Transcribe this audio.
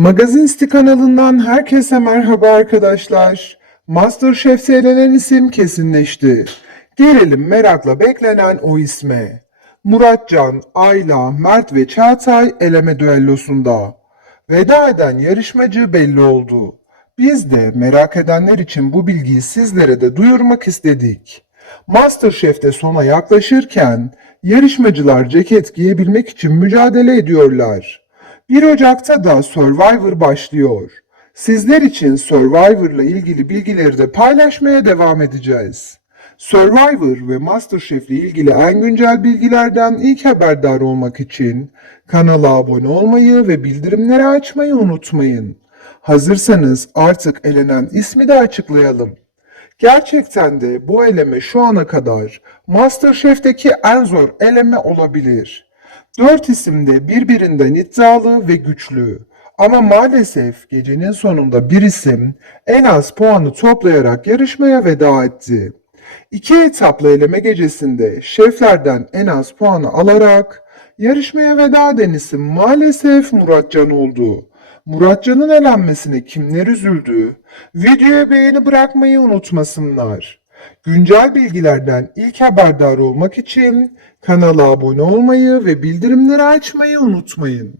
Magazinsti kanalından herkese merhaba arkadaşlar. Masterchef'te elenen isim kesinleşti. Gelelim merakla beklenen o isme. Muratcan, Ayla, Mert ve Çağatay eleme düellosunda. Veda eden yarışmacı belli oldu. Biz de merak edenler için bu bilgiyi sizlere de duyurmak istedik. Masterchef'te sona yaklaşırken yarışmacılar ceket giyebilmek için mücadele ediyorlar. 1 Ocak'ta da Survivor başlıyor. Sizler için Survivor'la ilgili bilgileri de paylaşmaya devam edeceğiz. Survivor ve MasterChef ile ilgili en güncel bilgilerden ilk haberdar olmak için kanala abone olmayı ve bildirimleri açmayı unutmayın. Hazırsanız artık elenen ismi de açıklayalım. Gerçekten de bu eleme şu ana kadar MasterChef'teki en zor eleme olabilir. Dört isim de birbirinden iddialı ve güçlü. Ama maalesef gecenin sonunda bir isim en az puanı toplayarak yarışmaya veda etti. İki etaplı eleme gecesinde şeflerden en az puanı alarak yarışmaya veda eden isim maalesef Muratcan oldu. Muratcan'ın elenmesine kimler üzüldü? Videoya beğeni bırakmayı unutmasınlar. Güncel bilgilerden ilk haberdar olmak için kanala abone olmayı ve bildirimleri açmayı unutmayın.